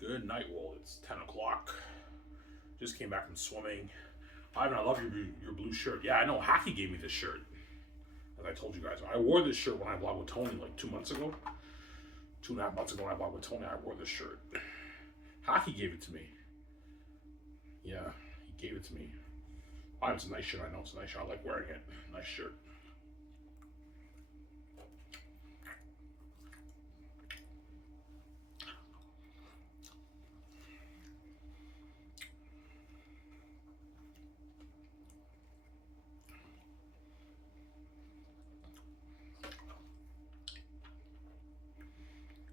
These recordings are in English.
Good night, Wall. It's 10 o'clock. Just came back from swimming. Ivan, I love your blue shirt. Yeah, I know. Hacky gave me this shirt. As I told you guys, I wore this shirt when I vlogged with Tony like 2 months ago. 2.5 months ago when I vlogged with Tony, I wore this shirt. Hacky gave it to me. Yeah, he gave it to me. It's a nice shirt. I know it's a nice shirt. I like wearing it. Nice shirt.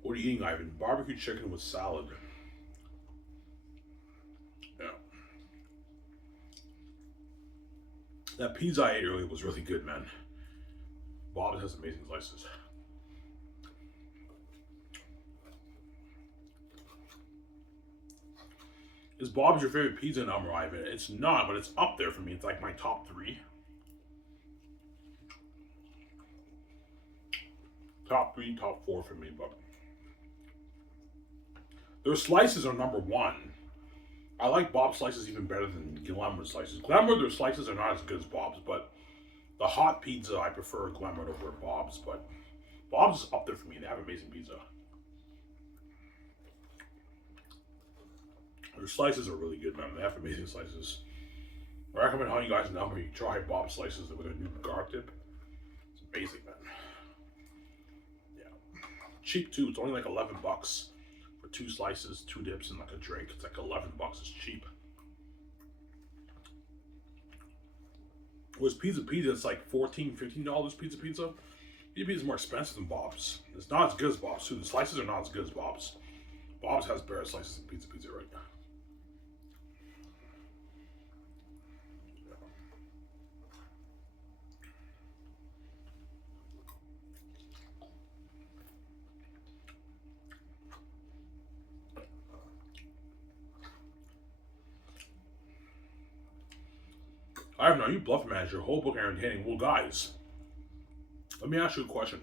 What are you eating, Ivan? Barbecue chicken with salad. Yeah. That pizza I ate earlier was really good, man. Bob's has amazing slices. Is Bob's your favorite pizza number, Ivan? It's not, but it's up there for me. It's like my top three. Top three, top four for me, but their slices are number one. I like Bob's slices even better than Glamour slices. Glamour, their slices are not as good as Bob's, but the hot pizza, I prefer Glamour over Bob's, but Bob's is up there for me. They have amazing pizza. Their slices are really good, man. They have amazing slices. I recommend how you guys know you try Bob's slices with a new garlic dip. It's amazing, man. Yeah. Cheap too. It's only like $11 for 2 slices, 2 dips, and like a drink. It's like $11. It's cheap. Was Pizza, it's like $14, $15 pizza. Pizza is more expensive than Bob's. It's not as good as Bob's too. The slices are not as good as Bob's. Bob's has better slices than Pizza right now. I have no, you bluff manager, whole book entertaining. Well, guys, let me ask you a question.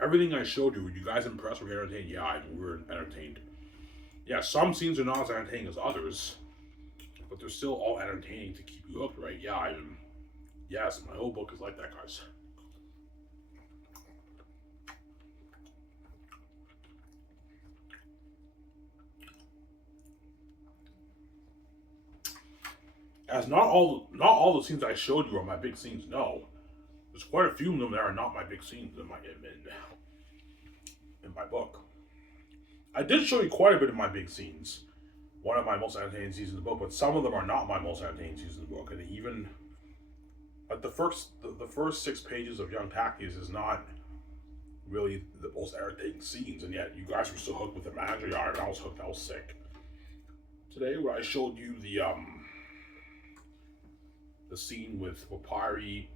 Everything I showed you, were you guys impressed? Were you entertained? Yeah, we were entertained. Yeah, some scenes are not as entertaining as others, but they're still all entertaining to keep you hooked, right? Yeah, yes, my whole book is like that, guys. As not all the scenes I showed you are my big scenes. No, there's quite a few of them that are not my big scenes in my book. I did show you quite a bit of my big scenes. One of my most entertaining scenes in the book, but some of them are not my most entertaining scenes in the book. And even like the first 6 pages of Young Tactics is not really the most entertaining scenes, and yet you guys were still hooked with the manager yard. I was hooked. I was sick. Today, where I showed you the scene with Papyri,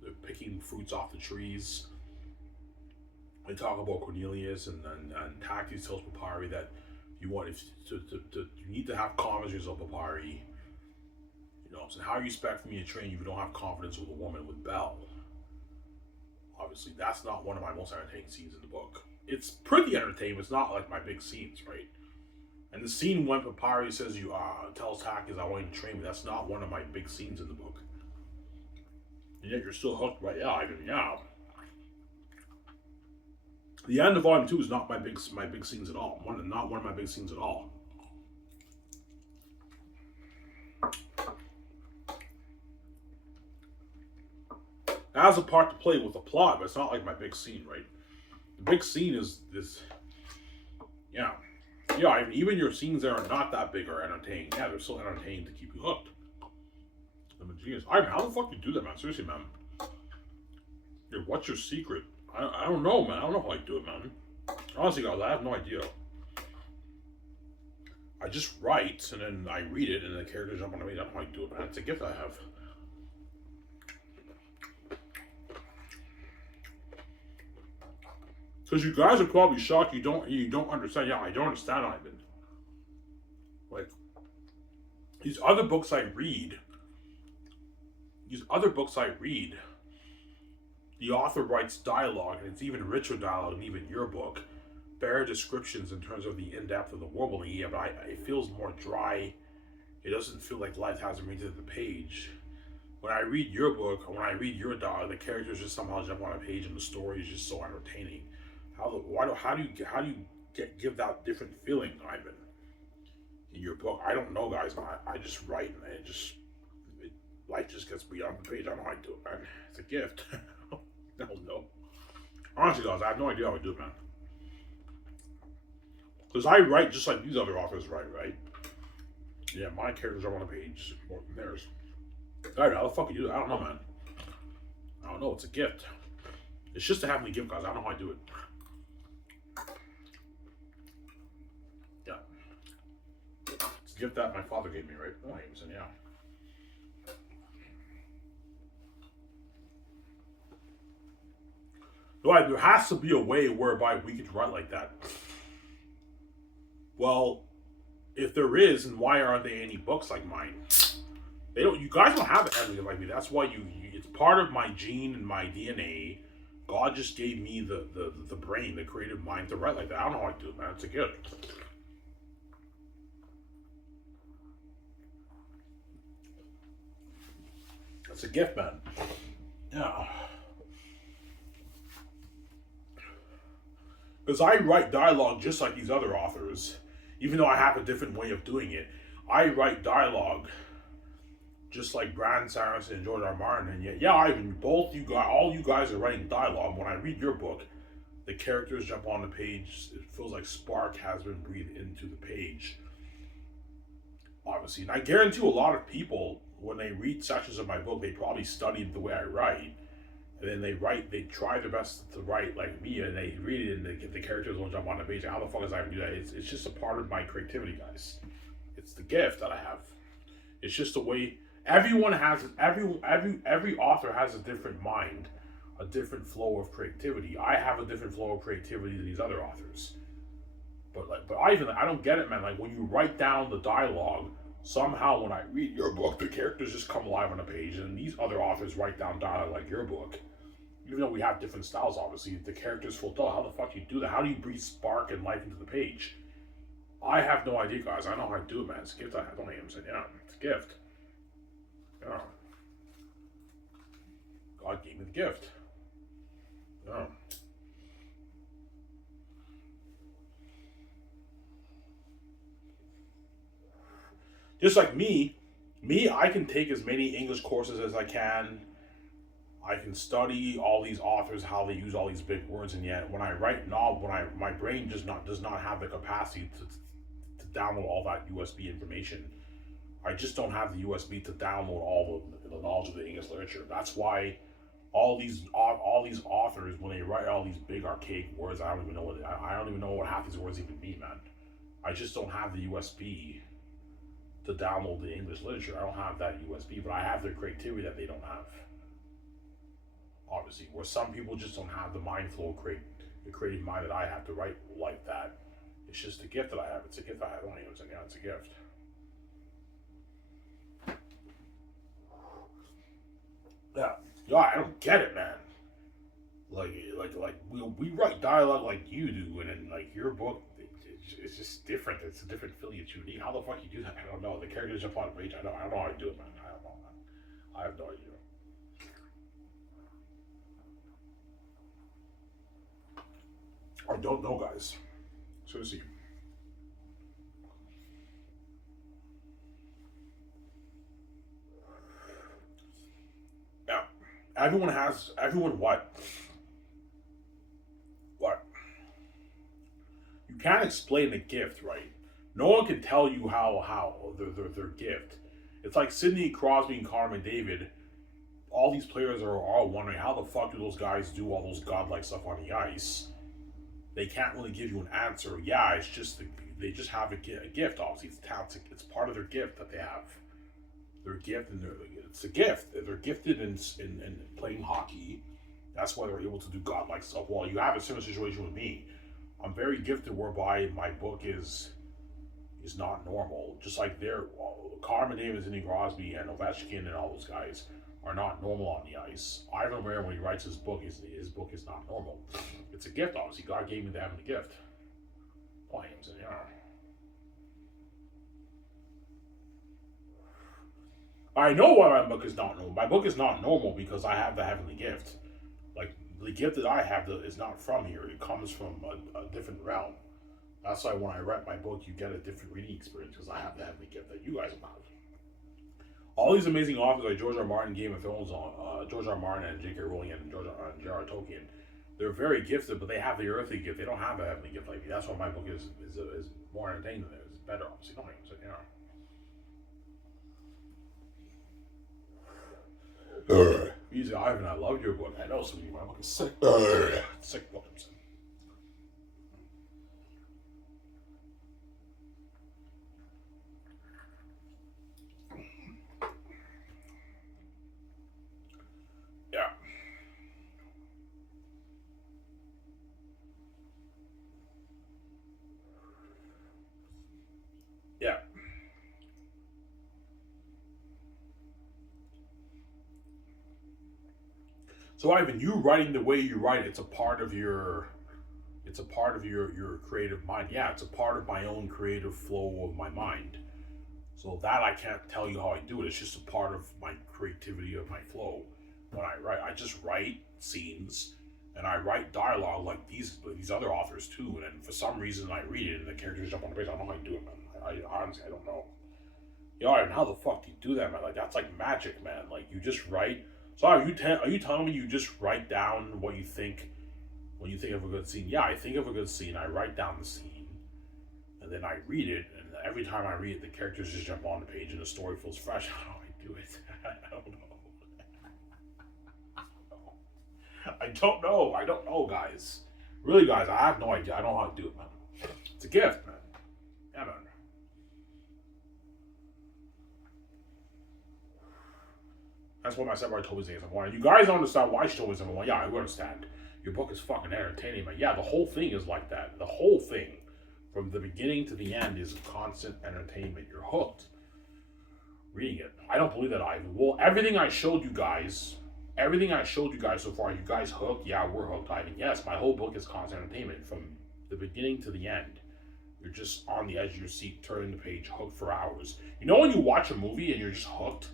they're picking fruits off the trees. They talk about Cornelius, and Tactics tells Papyri that you need to have confidence of Papyri. So how you expect for me to train you if you don't have confidence with a woman with Belle? Obviously, that's not one of my most entertaining scenes in the book. It's pretty entertaining, but it's not like my big scenes, right? And the scene when Papyri says tells Tactics, I want you to train me, that's not one of my big scenes in the book. And yet you're still hooked, right? Yeah. The end of Volume 2 is not my big scenes at all. Not one of my big scenes at all. It has a part to play with the plot, but it's not like my big scene, right? The big scene is this. Yeah, even your scenes that are not that big are entertaining. Yeah, they're still entertaining to keep you hooked. I'm a genius. How the fuck you do that, man? Seriously, man. What's your secret? I don't know, man. I don't know how I do it, man. Honestly, guys, I have no idea. I just write, and then I read it, and the characters jump on me. I don't know how I do it, man. It's a gift I have. Because you guys are probably shocked you don't understand. Yeah, I don't understand, Ivan. Like, these other books I read, The author writes dialogue, and it's even richer dialogue than even your book. Better descriptions in terms of the in-depth of the world building, yeah, but it feels more dry. It doesn't feel like life hasn't read to the page. When I read your book, when I read your dialogue, the characters just somehow jump on a page, and the story is just so entertaining. How do you give that different feeling, Ivan? In your book, I don't know, guys. I just write, and life just gets me on the page. I don't know how I do it, man. It's a gift. I don't know. Honestly, guys, I have no idea how I do it, man. Because I write just like these other authors write, right? Yeah, my characters are on a page more than theirs. I don't know how the fuck you do it. I don't know, man. I don't know. It's a gift. It's just a heavenly gift, guys. I don't know how I do it. Yeah. It's a gift that my father gave me, right? Oh, he was in, yeah. No, there has to be a way whereby we could write like that. Well, if there is, and why aren't there any books like mine? They don't. You guys don't have it heavily like me. That's why it's part of my gene and my DNA. God just gave me the brain, the creative mind to write like that. I don't know how I do it, man. It's a gift. It's a gift, man. Yeah. Because I write dialogue just like these other authors, even though I have a different way of doing it. I write dialogue just like Brandon Xanus and George R. Martin, and yet, yeah, Ivan, both you guys, all you guys are writing dialogue. When I read your book, the characters jump on the page. It feels like spark has been breathed into the page. Obviously, and I guarantee a lot of people, when they read sections of my book, they probably studied the way I write. And then they try their best to write like me, and they read it, and the characters will jump on the page. How the fuck is I gonna do that? It's just a part of my creativity, guys. It's the gift that I have. It's just the way everyone has. Every author has a different mind, a different flow of creativity. I have a different flow of creativity than these other authors. But I don't get it, man. Like when you write down the dialogue, somehow when I read your book, the characters just come alive on the page, and these other authors write down dialogue like your book. Even though we have different styles, obviously, the characters fulfill. How the fuck do you do that? How do you breathe spark and life into the page? I have no idea, guys. I know how to do it, man. It's a gift I have. Don't hate him saying, yeah, it's a gift. Yeah. God gave me the gift. Yeah. Just like me, I can take as many English courses as I can. I can study all these authors, how they use all these big words, and yet when I write novel, my brain does not have the capacity to download all that USB information. I just don't have the USB to download all the knowledge of the English literature. That's why all these authors, when they write all these big archaic words, I don't even know what half these words even mean, man. I just don't have the USB to download the English literature. I don't have that USB, but I have their creativity that they don't have. Obviously, where some people just don't have the mind flow, the creative mind that I have to write like that. It's just a gift that I have. It's a gift I have. I don't even say, yeah, it's a gift. Yeah, I don't get it, man. Like we write dialogue like you do, and then like your book, it's just different. It's a different feeling. It's unique. How the fuck you do that? I don't know. The characters jump on the page. I don't know how you do it, man. I don't know, man. I have no idea. I don't know, guys. Seriously. Yeah. Everyone what? What? You can't explain a gift, right? No one can tell you how their gift. It's like Sidney Crosby and Connor McDavid. All these players are all wondering how the fuck do those guys do all those godlike stuff on the ice. They can't really give you an answer. Yeah, it's just they just have a gift. Obviously, it's talent. It's part of their gift that they have. Their gift, and it's a gift. They're gifted in playing hockey. That's why they're able to do godlike stuff. Well, you have a similar situation with me. I'm very gifted, whereby my book is not normal. Just like Carmen Davis, and Crosby, and Ovechkin, and all those guys are not normal on the ice. Ivan Rare, when he writes his book is not normal. It's a gift, obviously. God gave me the heavenly gift. Oh, I am saying, yeah. I know why my book is not normal. My book is not normal because I have the heavenly gift. Like, the gift that I have is not from here. It comes from a different realm. That's why when I write my book, you get a different reading experience because I have the heavenly gift that you guys have. All these amazing authors like George R. Martin, Game of Thrones, George R. Martin and J.K. Rowling and J.R. Tolkien, they're very gifted, but they have the earthly gift. They don't have a heavenly gift like me. That's why my book is more entertaining than theirs. It's better, obviously. No, so, Easy, Ivan, I love your book. I know, sweetie. My book is sick. Sick book. Yeah. Yeah. So Ivan, you writing the way you write, it's a part of your your creative mind. Yeah, it's a part of my own creative flow of my mind. So that I can't tell you how I do it. It's just a part of my creativity of my flow. When I write, I just write scenes and I write dialogue like these other authors too. And then for some reason I read it and the characters jump on the page. I don't know how you do it, man. I honestly I don't know. Yo, and how the fuck do you do that, man? Like that's like magic, man. Like you just write. So are you telling me you just write down what you think when you think of a good scene? Yeah, I think of a good scene. I write down the scene, and then I read it. And every time I read it, the characters just jump on the page, and the story feels fresh. How do I do it? I don't know. I don't know. I don't know, guys. Really, guys, I have no idea. I don't know how to do it, man. It's a gift, man. Yeah, man. That's what my stepbrother told me is number one. You guys don't understand why she told me number one. Yeah, I understand. Your book is fucking entertaining, but yeah, the whole thing is like that. The whole thing, from the beginning to the end, is constant entertainment. You're hooked reading it. I don't believe that, Ivan. Well, everything I showed you guys so far, you guys hooked? Yeah, we're hooked, Ivan. Yes, my whole book is constant entertainment from the beginning to the end. You're just on the edge of your seat, turning the page, hooked for hours. You know when you watch a movie and you're just hooked?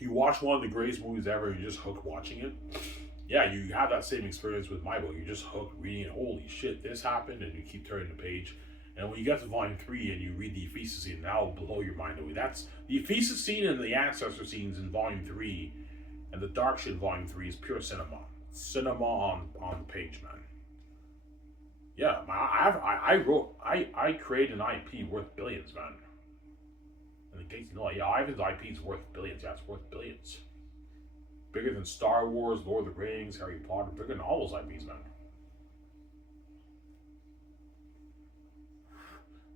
You watch one of the greatest movies ever, you're just hooked watching it. Yeah, you have that same experience with my book. You're just hooked reading it. Holy shit, this happened, and you keep turning the page. And when you get to volume 3 and you read the Ephesus scene, that'll blow your mind away. That's the Ephesus scene and the ancestor scenes in volume 3, and the dark shit in volume 3 is pure cinema. Cinema on the page, man. Yeah, I created an IP worth billions, man. And in case you know, yeah, Ivan's IP is worth billions. Yeah, it's worth billions. Bigger than Star Wars, Lord of the Rings, Harry Potter, bigger than all those IPs, man.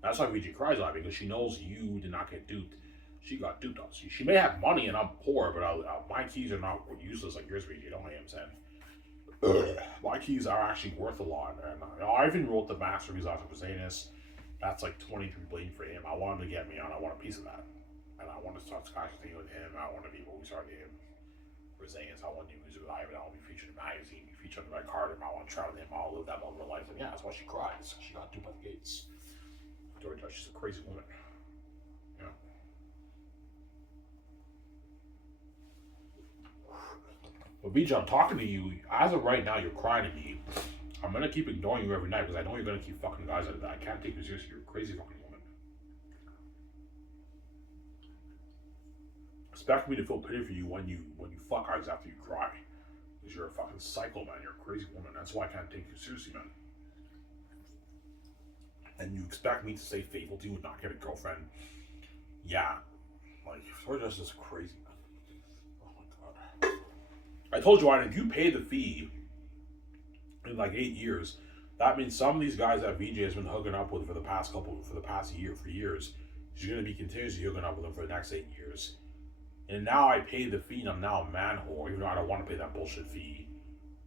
That's why VG cries out, because she knows you did not get duped. She got duped. She may have money and I'm poor, but my keys are not useless like yours, VG. Don't I am saying. My keys are actually worth a lot. And Ivan wrote the masterpiece after Xanus. That's like 23 billion for him. I want him to get me on. I want a piece of that. And I want to start skyscraping with him. I want to be what we started him. For Xanus, I want to do music with Ivan. I want to be featured in a magazine, be featured on the red carpet. I want to travel with him. I'll live that moment of life. And yeah, that's why she cries. She got duped by the gates. Georgia, she's a crazy woman. Yeah. But BJ, I'm talking to you. As of right now, you're crying at me. I'm gonna keep ignoring you every night because I know you're gonna keep fucking guys like that. I can't take you seriously. You're a crazy fucking woman. Expect me to feel pity for you when you fuck guys after you cry. Because you're a fucking psycho, man. You're a crazy woman. That's why I can't take you seriously, man. And you expect me to stay faithful to you and not get a girlfriend. Yeah. Like, Georgia is just crazy, man. Oh my god. I told you, Ryan, if you pay the fee in like 8 years, that means some of these guys that VJ has been hooking up with for the past year, for years, she's going to be continuously hooking up with them for the next 8 years. And now I pay the fee and I'm now a man whore, even though I don't want to pay that bullshit fee.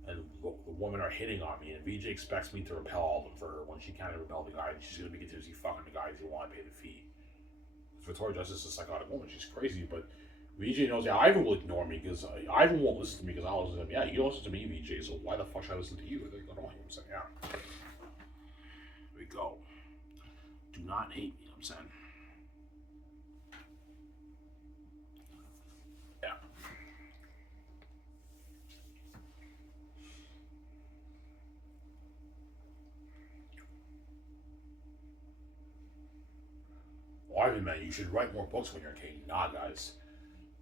And the women are hitting on me, and VJ expects me to repel all of them for her when she can't repel the guy, and she's going to be continuously fucking the guys who want to pay the fee. Victoria Justice is a psychotic woman. She's crazy, but VJ knows, yeah, Ivan will ignore me because Ivan won't listen to me because I'll listen to him. Yeah, you don't listen to me, VJ, so why the fuck should I listen to you? They annoy him. So, yeah. Here we go. Do not hate me, I'm saying. Yeah. Well, Ivan, man, you should write more books when you're a king. Nah, guys.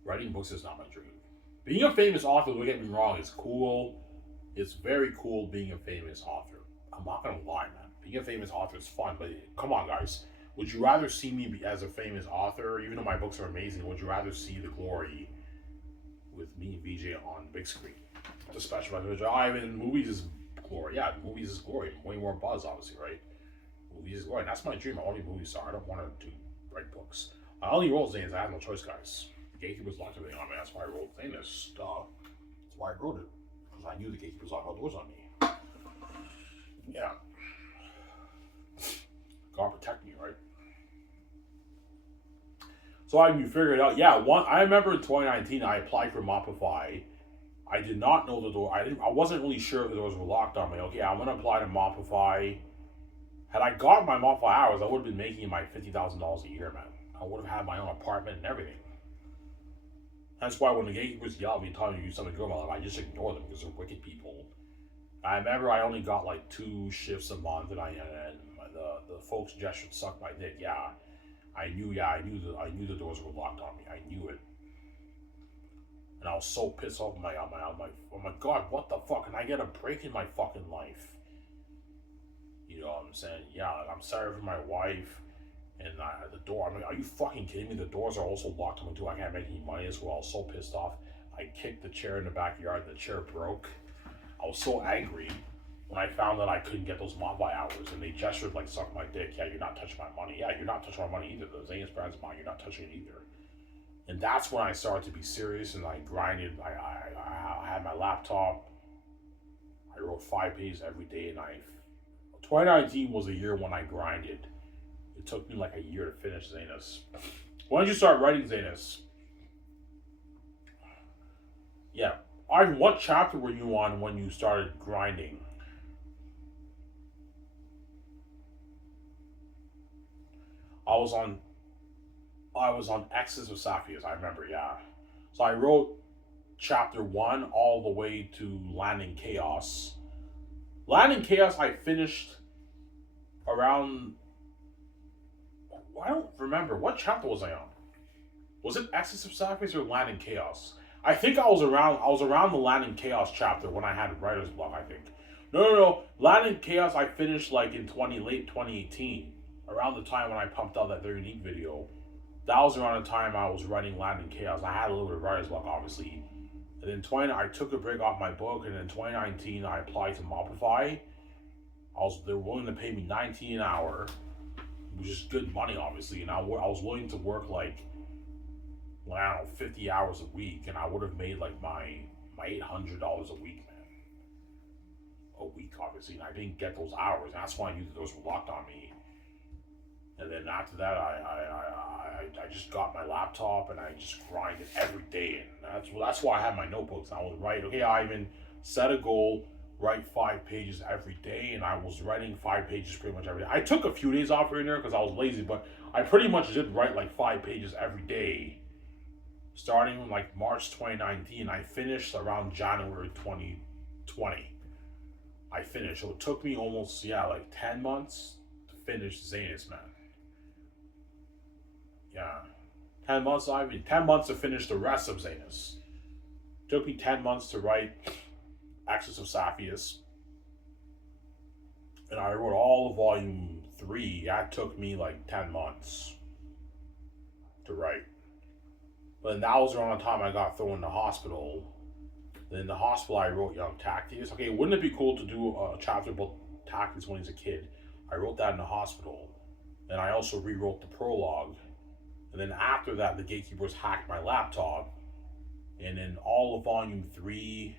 Writing books is not my dream. Being a famous author, don't get me wrong, is cool. It's very cool being a famous author. I'm not gonna lie, man. Being a famous author is fun, but come on, guys. Would you rather see me as a famous author, even though my books are amazing? Would you rather see the glory with me and VJ on big screen? The special effects, in movies is glory. Yeah, movies is glory. Way more buzz, obviously, right? Movies is glory. And that's my dream. I want to be a movie star. I don't want to write books. I only wrote Xanus. I have no choice, guys. The Gatekeepers locked everything on me. That's why I wrote Xanus. That's why I wrote it. Because I knew the Gatekeepers locked all doors on me. Yeah. God protect me, right? So I can figure it out. Yeah, I remember in 2019 I applied for Mopify. I did not know the door. I wasn't really sure if the doors were locked on me. Okay, I'm gonna apply to Mopify. Had I got my Mopify hours, I would have been making my $50,000 a year, man. I would have had my own apartment and everything. That's why when the gatekeepers yell at me telling me to do something good in my life, I just ignore them because they're wicked people. I remember I only got like 2 shifts a month, and the folks just should suck my dick. Yeah, I knew the doors were locked on me. I knew it, and I was so pissed off. I'm like, oh my god, what the fuck? Can I get a break in my fucking life? You know what I'm saying? Yeah, I'm sorry for my wife. And the door, I'm like, are you fucking kidding me? The doors are also locked on me too. I can't make any money as well. I was so pissed off. I kicked the chair in the backyard. The chair broke. I was so angry when I found that I couldn't get those Mopify hours, and they gestured like, suck my dick. Yeah, you're not touching my money. Yeah, you're not touching my money either. The Xanus brand's mine. You're not touching it either. And that's when I started to be serious, and I grinded. I had my laptop. I wrote 5 pages every day, and 2019 was a year when I grinded. It took me like a year to finish Xanus. When did you start writing Xanus? Yeah. Ivan, what chapter were you on when you started grinding? I was on X's of Sapphires, I remember, yeah. So I wrote chapter 1 all the way to Landing Chaos. Landing Chaos I finished around, I don't remember. What chapter was I on? Was it X's of Sapphires or Landing Chaos? I think I was around the Landing Chaos chapter when I had writer's block, I think. No. Landing Chaos I finished like in late 2018. Around the time when I pumped out that very unique video. That was around the time I was writing Landing Chaos. I had a little bit of writer's block, obviously. And then I took a break off my book, and in 2019 I applied to Mopify. They were willing to pay me $19 an hour, which is good money, obviously. And I was willing to work like, well, I don't know, 50 hours a week, and I would have made like my $800 a week, man. A week, obviously, and I didn't get those hours. And that's why I knew that those were locked on me. And then after that, I just got my laptop and I just grinded every day. And that's why I had my notebooks. I would write, okay, Ivan, set a goal, write 5 pages every day. And I was writing 5 pages pretty much every day. I took a few days off here and there because I was lazy, but I pretty much did write like 5 pages every day. Starting in like March 2019, I finished around January 2020. I finished. So it took me almost, like 10 months to finish Xanus, man. Yeah. 10 months, 10 months to finish the rest of Xanus. Took me 10 months to write Xanus of Sapphires. And I wrote all of volume 3. That took me like 10 months to write. But then that was around the time I got thrown in the hospital. Then in the hospital I wrote Young Tactics. Okay, wouldn't it be cool to do a chapter about Tactics when he's a kid? I wrote that in the hospital. And I also rewrote the prologue. And then after that, the gatekeepers hacked my laptop. And then all of volume 3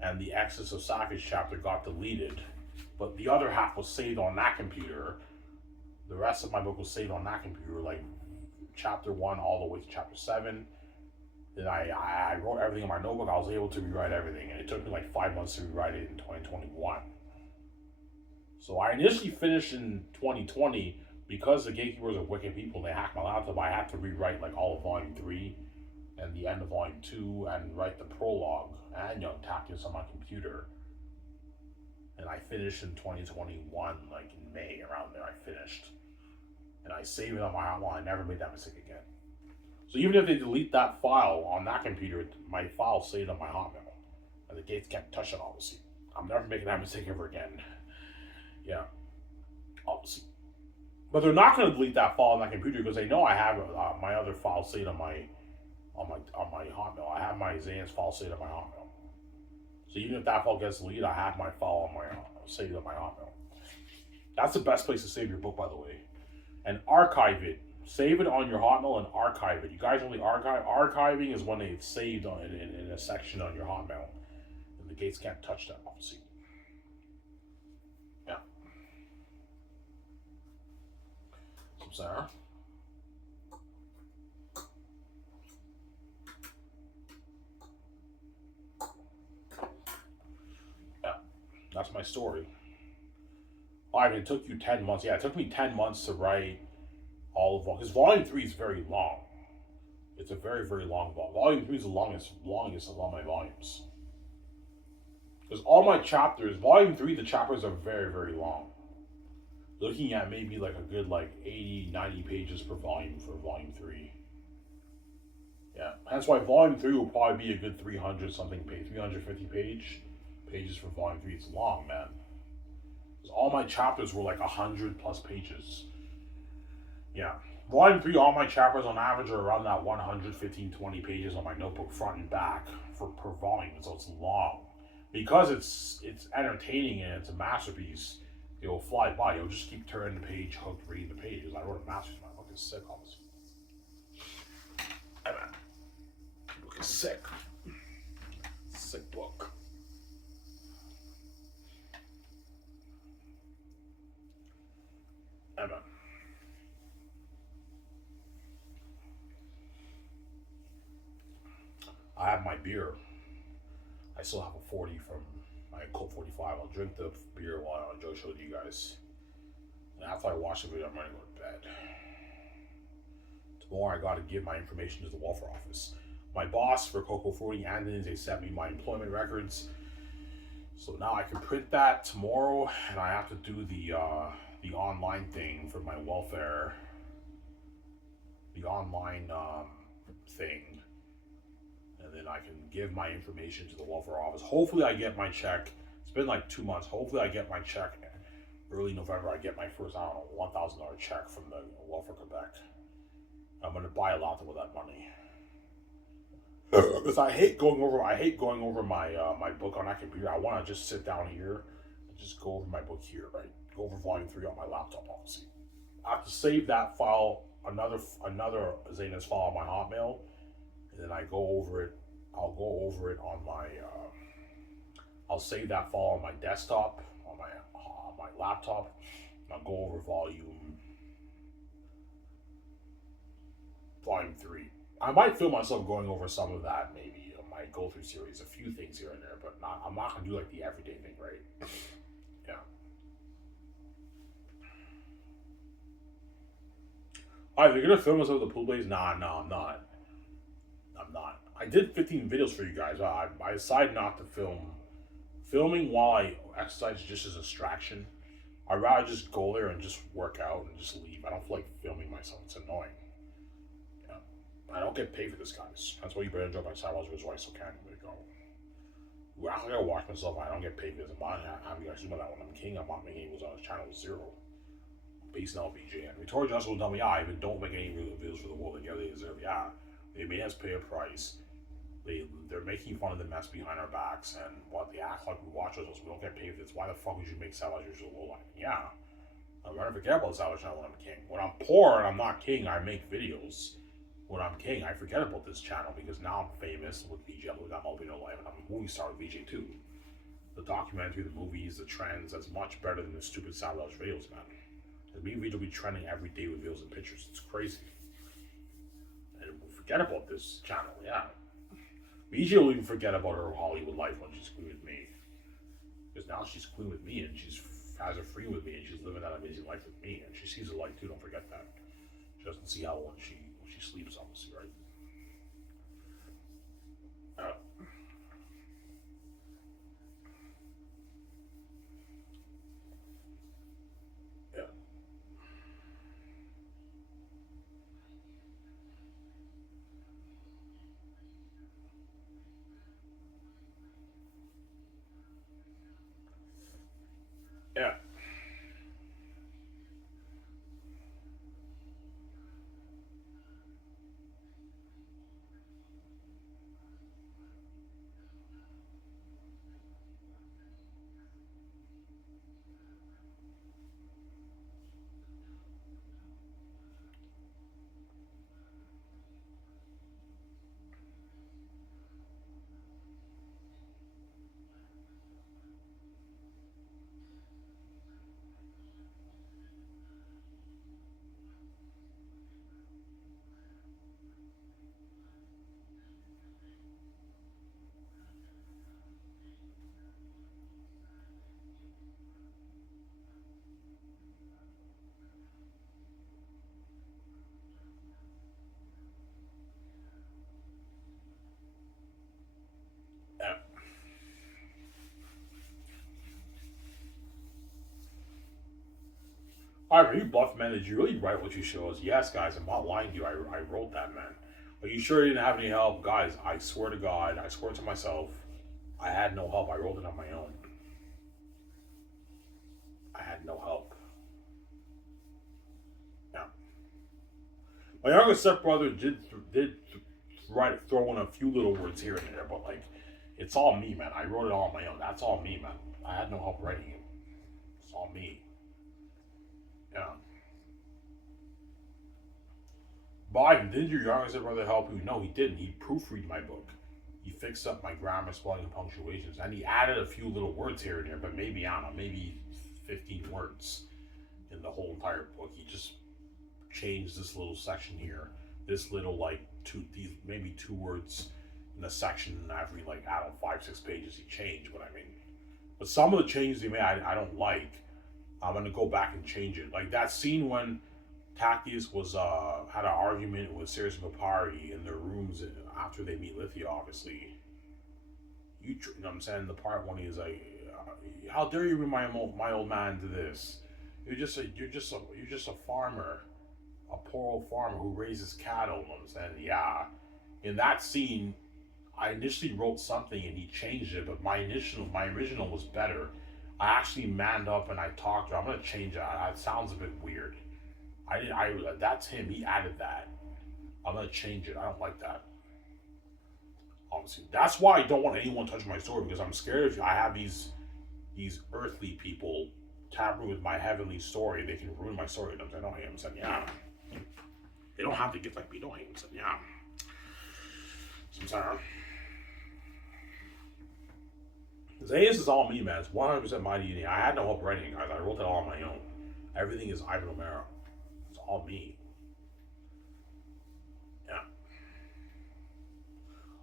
and the Xanus of Sapphires chapter got deleted. But the other half was saved on that computer. The rest of my book was saved on that computer, like chapter 1 all the way to chapter 7. Then I wrote everything in my notebook. I was able to rewrite everything, and it took me like 5 months to rewrite it in 2021. So I initially finished in 2020 because the gatekeepers are wicked people and they hacked my laptop. I had to rewrite like all of Volume 3 and the end of Volume 2 and write the prologue and Young Tactics on my computer. And I finished in 2021, like in May, around there I finished. And I saved it on my Hotmail. I never made that mistake again. So even if they delete that file on that computer, my file saved on my Hotmail. And the gates can't touch it, obviously. I'm never making that mistake ever again. Yeah, obviously. But they're not going to delete that file on that computer because they know I have my other file saved on my Hotmail. I have my Xanus file saved on my Hotmail. So even if that file gets deleted, I have my file on my saved on my Hotmail. That's the best place to save your book, by the way. And archive it. Save it on your Hotmail and archive it. You guys only archive. Archiving is when it's saved in a section on your Hotmail. And the gates can't touch that, obviously. Yeah. Some Sarah. Yeah. That's my story. I mean, it took you 10 months. Yeah, it took me 10 months to write all of because Volume 3 is very long. It's a very, very long volume. Volume 3 is the longest of all my volumes. Because all my chapters, Volume 3, the chapters are very, very long. Looking at maybe like a good like 80, 90 pages per volume for Volume 3. Yeah, that's why Volume 3 will probably be a good 300 page, 350 pages for Volume 3. It's long, man. All my chapters were like 100 plus pages. Yeah. Volume 3, all my chapters on average are around that 115, 20 pages on my notebook front and back per volume. So it's long. Because it's entertaining and it's a masterpiece, it will fly by. You'll just keep turning the page, hooked, reading the pages. I wrote a masterpiece. My book is sick, obviously. Hey, man. My book is sick. Sick book. Emma. I have my beer. I still have a 40 from my Colt 45. I'll drink the beer while Joe showed you guys. And after I watch the video, I'm ready to go to bed. Tomorrow I gotta give my information to the welfare office. My boss for Coco 40 and they sent me my employment records. So now I can print that tomorrow and I have to do the online thing for my welfare, the online thing, and then I can give my information to the welfare office. Hopefully I get my check. It's been like 2 months. Hopefully I get my check early November. I get my first, I don't know, $1,000 check from the welfare Quebec. I'm gonna buy a laptop with that money. Because I hate going over my my book on that computer. I want to just sit down here and just go over my book here, right? Go over Volume 3 on my laptop, obviously. I have to save that file, another Xanus file on my Hotmail, and then I go over it. I'll go over it on my. I'll save that file on my desktop, on my laptop. And I'll go over Volume 3. I might feel myself going over some of that, maybe. I might go through series, a few things here and there, but I'm not going to do like the everyday thing, right? Yeah. Alright, they're going to film us over the pool blaze? Nah, I'm not. I'm not. I did 15 videos for you guys. I decided not to film. Filming while I exercise just as a distraction. I'd rather just go there and just work out and just leave. I don't feel like filming myself. It's annoying. I don't get paid for this, guys. That's why you better enjoy my sidewalls videos while I still can. Way to go. Well, I gotta watch myself. I don't get paid for this. I'm not having you guys know that when I'm king, I'm not making videos on his channel 0. Peace now, VJ. And Victoria Johnson will tell me, I even don't make any videos for the world. Like, yeah, they deserve. Yeah, they made us pay a price. They're making fun of the mess behind our backs and what they act like we watch us. We don't get paid for this. Why the fuck would you make sidewalls videos so low line? Yeah, I'm gonna forget about sidewalls channel when I'm king. When I'm poor and I'm not king, I make videos. When I'm king, I forget about this channel because now I'm famous with VJ. I'm Albino Life and I'm a movie star with VJ too. The documentary, the movies, the trends, that's much better than the stupid Savage videos, man. The main video will be trending every day with videos and pictures. It's crazy. And we'll forget about this channel, yeah. Misha will even forget about her Hollywood life when she's queen with me. Because now she's queen with me and she's has her free with me and she's living that amazing life with me. And she sees the light too, don't forget that. She doesn't see how when she sleeps, obviously, right? Yeah. Yeah. Yeah. Alright, you buff man, did you really write what you show us? Yes, guys, I'm not lying to you. I wrote that, man. Are you sure you didn't have any help? Guys, I swear to God, I swear to myself, I had no help. I wrote it on my own. I had no help. Yeah. My younger stepbrother did throw in a few little words here and there, but like, it's all me, man. I wrote it all on my own. That's all me, man. I had no help writing it. It's all me. Yeah. Biden, did your younger stepbrother help you? No, he didn't. He proofread my book. He fixed up my grammar, spelling, and punctuations, and he added a few little words here and there, but maybe, I don't know, maybe 15 words in the whole entire book. He just changed this little section here, this little like maybe two words in a section every like I don't know 5-6 pages he changed. But I mean, but some of the changes he made I don't like. I'm gonna go back and change it. Like that scene when Tacitus was had an argument with Sirius and Papyri in their rooms after they meet Lithia. Obviously, you know what I'm saying. The part when he's like, "How dare you bring my old man to this? You're just a farmer, a poor old farmer who raises cattle." You know what I'm saying, yeah. In that scene, I initially wrote something and he changed it, but my original was better. I actually manned up and I talked to her. I'm gonna change that. It sounds a bit weird. That's him. He added that. I'm gonna change it. I don't like that. Obviously, that's why I don't want anyone touching my story because I'm scared if I have these earthly people tampering with my heavenly story, they can ruin my story. I don't hate him. Saying yeah. They don't have to get like me. Don't hate him. Saying yeah. Sometimes. Xanus is all me, man. It's 100% my DNA. I had no help writing it, guys. I wrote that all on my own. Everything is Ivan Romero. It's all me. Yeah.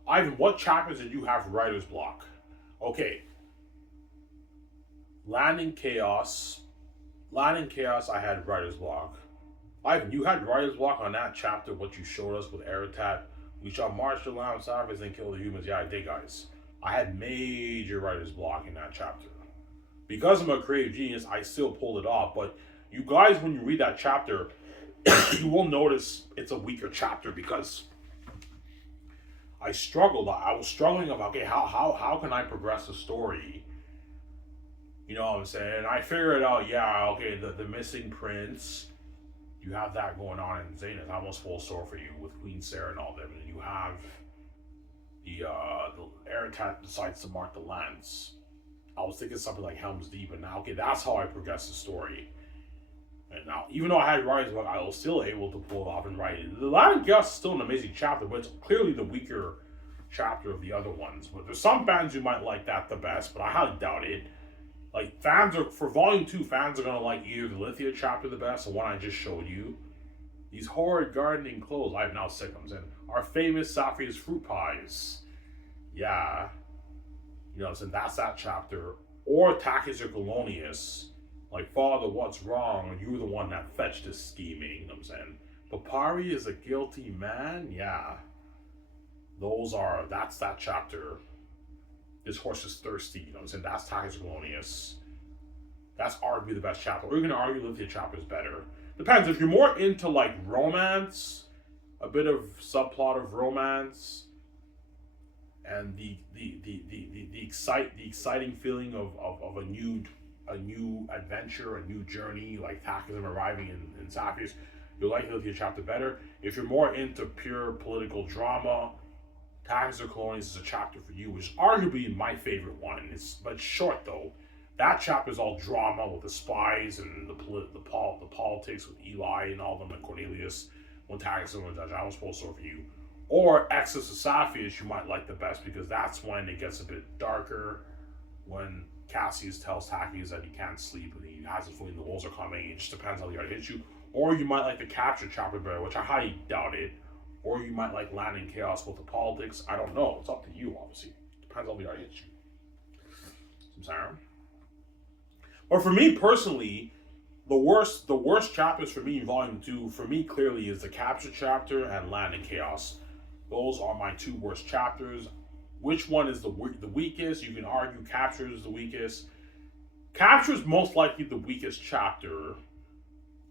Ivan, what chapters did you have writer's block? Okay. Land in Chaos, I had writer's block. Ivan, you had writer's block on that chapter, what you showed us with Eratat. We shall march the land savage and kill the humans. Yeah, I did, guys. I had major writer's block in that chapter. Because I'm a creative genius, I still pulled it off. But you guys, when you read that chapter, you will notice it's a weaker chapter because I struggled. I was struggling of, okay, how can I progress the story? You know what I'm saying? I figured out, yeah, okay, the missing prince, you have that going on in Xanus. I almost full store for you with Queen Sarah and all them. And you have the Eratat decides to mark the lands. I was thinking something like Helm's Deep, and now, okay, that's how I progressed the story. And now, even though I had writer's block, I was still able to pull it off and write it. The Land of Chaos is still an amazing chapter, but it's clearly the weaker chapter of the other ones. But there's some fans who might like that the best, but I highly doubt it. Like, fans are, for Volume 2, fans are gonna like either the Lithia chapter the best, the one I just showed you. These horrid gardening clothes, I have now sick comes in. Our famous Safia's fruit pies. Yeah. You know what I'm saying? That's that chapter. Or Takis or Colonius. Like, Father, what's wrong? You were the one that fetched this scheming. You know what I'm saying? Papari is a guilty man? Yeah. That's that chapter. This horse is thirsty. You know what I'm saying? That's Takis or Colonius. That's arguably the best chapter. Or you're going to argue Lithia chapter is better. Depends. If you're more into, like, romance, a bit of subplot of romance, and the exciting feeling of a new adventure, a new journey, like Takism arriving in Safius, you'll like Lithia chapter better. If you're more into pure political drama, Takis or Colonius is a chapter for you, which is arguably my favorite one. But it's short though. That chapter is all drama with the spies and the politics with Eli and all them and Cornelius. When Takis and Judge, I was supposed to for you. Or Exodus of Safius, you might like the best because that's when it gets a bit darker. When Cassius tells Takis that he can't sleep and he has a feeling the wolves are coming. It just depends how the art hits you. Or you might like the Capture chapter better, which I highly doubt it. Or you might like Land in Chaos with the politics. I don't know. It's up to you, obviously. Depends how the art hits you. I'm sorry. Or for me personally, the worst chapters for me in Volume 2, for me clearly, is the Capture chapter and Land in Chaos. Those are my two worst chapters. Which one is the weakest? You can argue Capture is the weakest. Capture is most likely the weakest chapter.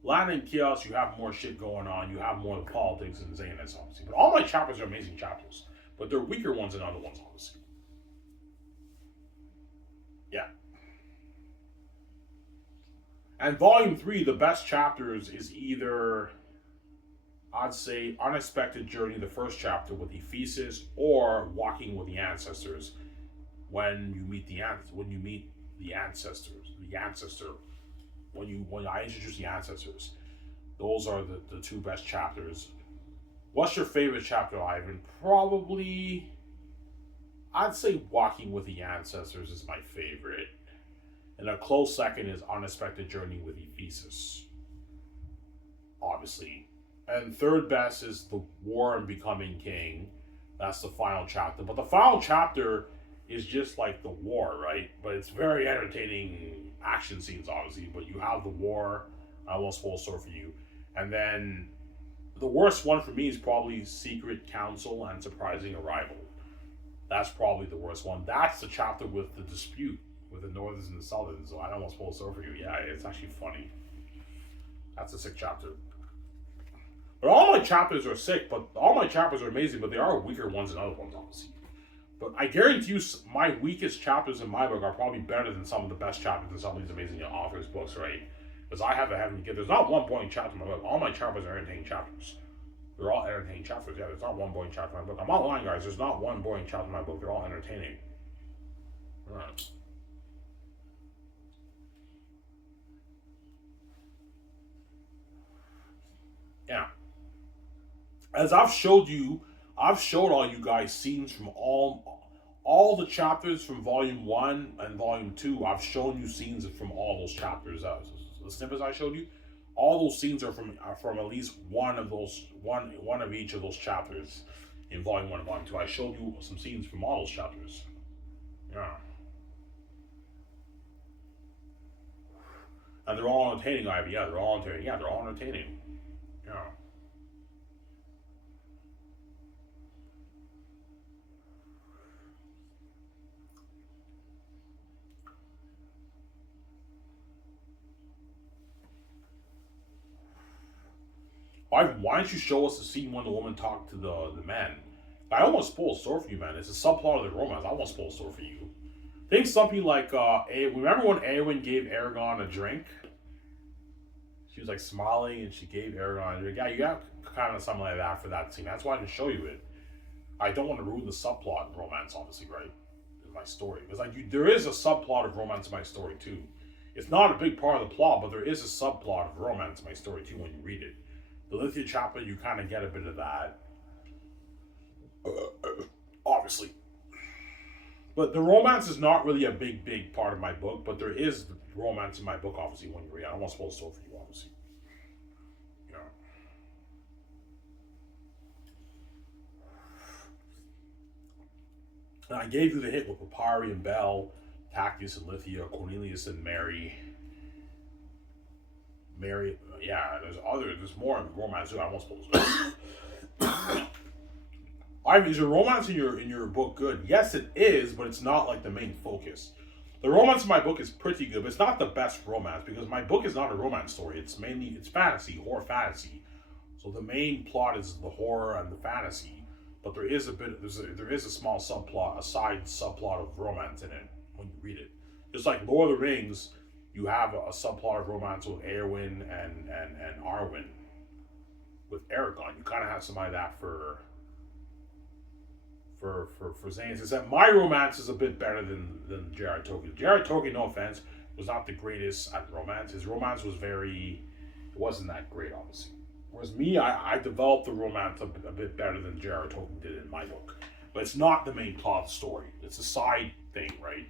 Land in Chaos, you have more shit going on. You have more of the politics and Xanus, obviously. But all my chapters are amazing chapters. But they're weaker ones than other ones, obviously. Yeah. And Volume 3, the best chapters is either, I'd say, Unexpected Journey, the first chapter with Ephesus, or Walking with the Ancestors, when you meet the ancestor, when I introduce the ancestors. Those are the two best chapters. What's your favorite chapter, Ivan? Probably, I'd say Walking with the Ancestors is my favorite. And a close second is Unexpected Journey with Ephesus. Obviously. And third best is The War and Becoming King. That's the final chapter. But the final chapter is just like the war, right? But it's very entertaining action scenes, obviously. But you have the war. I won't spoil story for you. And then the worst one for me is probably Secret Council and Surprising Arrival. That's probably the worst one. That's the chapter with the dispute with the Northerns and the Southerns. So I don't want to spoil story for you. Yeah, it's actually funny. That's a sick chapter. But all my chapters are sick, but all my chapters are amazing, but they are weaker ones than other ones, obviously. But I guarantee you, my weakest chapters in my book are probably better than some of the best chapters in some of these amazing authors' books, right? Because I have a heaven to give. There's not one boring chapter in my book. All my chapters are entertaining chapters. They're all entertaining chapters. Yeah, there's not one boring chapter in my book. I'm not lying, guys. There's not one boring chapter in my book. They're all entertaining. All right. Yeah. As I've showed all you guys scenes from all the chapters from Volume 1 and Volume 2. I've shown you scenes from all those chapters. The snippets I showed you, all those scenes are from at least one of each of those chapters in Volume 1 and Volume 2. I showed you some scenes from all those chapters. Yeah. And they're all entertaining, Ivy. Yeah, they're all entertaining. Yeah, they're all entertaining. Yeah. Why don't you show us the scene when the woman talked to the man? I almost spoiled a story for you, man. It's a subplot of the romance. I almost spoiled a story for you. Think something like, remember when Eowyn gave Aragon a drink? She was like smiling and she gave Aragon a drink. Yeah, you got kind of something like that for that scene. That's why I didn't show you it. I don't want to ruin the subplot of romance, obviously, right? In my story. Because there is a subplot of romance in my story, too. It's not a big part of the plot, but there is a subplot of romance in my story, too, when you read it. The Lithia chapter, you kind of get a bit of that. Obviously. But the romance is not really a big part of my book, but there is romance in my book, obviously, when you read. I don't want to spoil the story for you, obviously. Yeah. And I gave you the hit with Papyri and Belle, Tactius and Lithia, Cornelius and Mary. Yeah, there's more romance too. I won't spoil it. Is your romance in your book good? Yes, it is, but it's not like the main focus. The romance in my book is pretty good, but it's not the best romance because my book is not a romance story. It's fantasy, horror fantasy. So the main plot is the horror and the fantasy, but there is a small subplot, a side subplot of romance in it when you read it. Just like Lord of the Rings, you have a subplot of romance with Arwen and Arwen. With Aragorn, you kind of have somebody like that for Xanus. Is that my romance is a bit better than J.R.R. Tolkien. J.R.R. Tolkien, no offense, was not the greatest at romance. His romance it wasn't that great, obviously. Whereas me, I developed the romance a bit better than J.R.R. Tolkien did in my book. But it's not the main plot of the story. It's a side thing, right?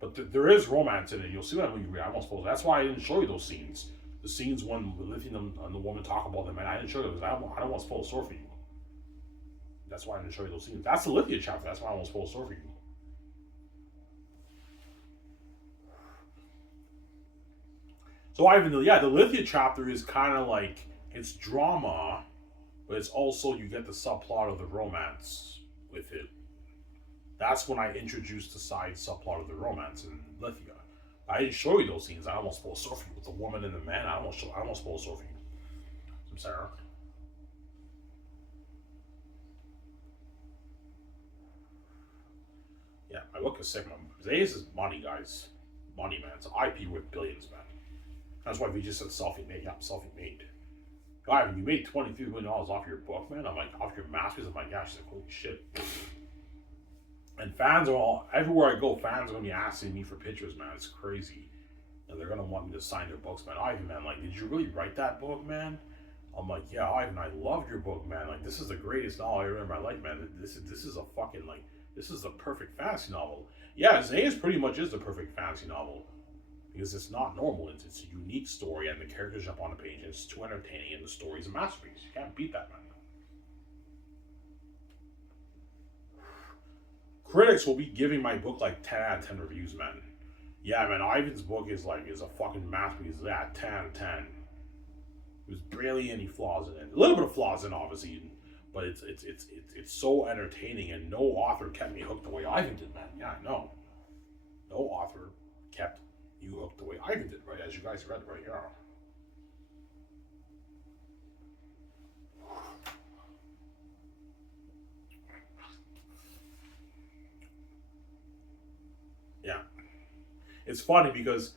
But there is romance in it. You'll see that when you read. I won't spoil it. That's why I didn't show you those scenes. The scenes when Lithium and the woman talk about them, and I didn't show you those. I don't want to spoil the story for you. That's why I didn't show you those scenes. That's the Lithia chapter. That's why I won't spoil the story for you. So Ivan, the Lithia chapter is kind of like, it's drama, but it's also, you get the subplot of the romance with it. That's when I introduced the side subplot of the romance in Lithia. I didn't show you those scenes. I almost spoiled the story for you with the woman and the man. I almost spoiled the story for you. I'm sorry. Yeah, my book is sick, man. Xanus is money, guys. Money, man. It's an IP worth billions, man. That's why we just said self-made. Yeah, self-made. God, you made $23 million off your book, man. I'm like, off your masterpiece. I'm like, gosh, like, holy shit. And fans are all, everywhere I go, fans are going to be asking me for pictures, man. It's crazy. And they're going to want me to sign their books, man. Ivan, man, like, did you really write that book, man? I'm like, yeah, Ivan, I loved your book, man. Like, this is the greatest novel I ever read in my life, man. This is a fucking, like, this is the perfect fantasy novel. Yeah, Xanus pretty much is the perfect fantasy novel. Because it's not normal. It's a unique story, and the characters jump on the page, and it's too entertaining, and the story's a masterpiece. You can't beat that, man. Critics will be giving my book like 10 out of 10 reviews, man. Yeah, man, Ivan's book is a fucking masterpiece. Yeah, 10 out of 10. There's barely any flaws in it. A little bit of flaws in it, obviously, but it's so entertaining, and no author kept me hooked the way Ivan did, man. Yeah, I know. No author kept you hooked the way Ivan did, right? As you guys read right here. Yeah. It's funny because